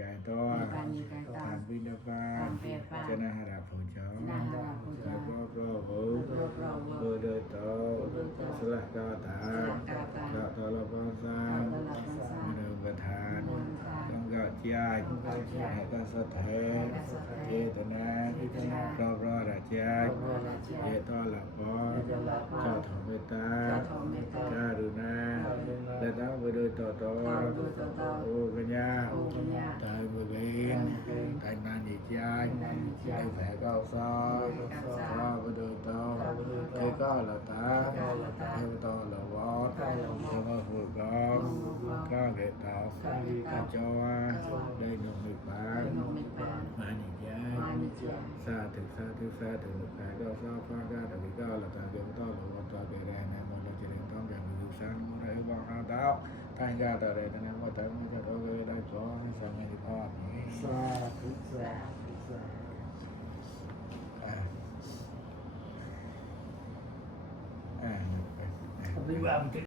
การต่อทางวินาฟาจะนาหาผลจ้าแล้วก็เบอร์เดอร์ต่อสลักต่อตาต่อละบอนซามเดิมประธานต้องก็เจียแล้วก็สะเทเจตนารอบราชาเจต่อละบอนเจ้าทองเมตตาการุณาและตั้งไปโดยต่อโอ้กัญญาตายบริเวณตายนานอีกยายได้แผลก็ซ้อข้าไปโดยต่อเทก็ละตาเทต่อละวอดแล้วก็ฝึกร้องก็เกตต่อกระจอได้หนุ่มอีกบ้างมาอีกยายซาถึงลูกแผลก็ซ้อฟ้าก็ตะกี้ก็ละตาเดียวต่อละวอดต่อไปได้นะมันเราจะเรียนต้องอย่างมีสร้างมันได้บอกเอาดาวท่านญาติอะไรนั้นว่าแต่ไม่จะโดนได้ขอให้สามีภาพนี้สาธุไป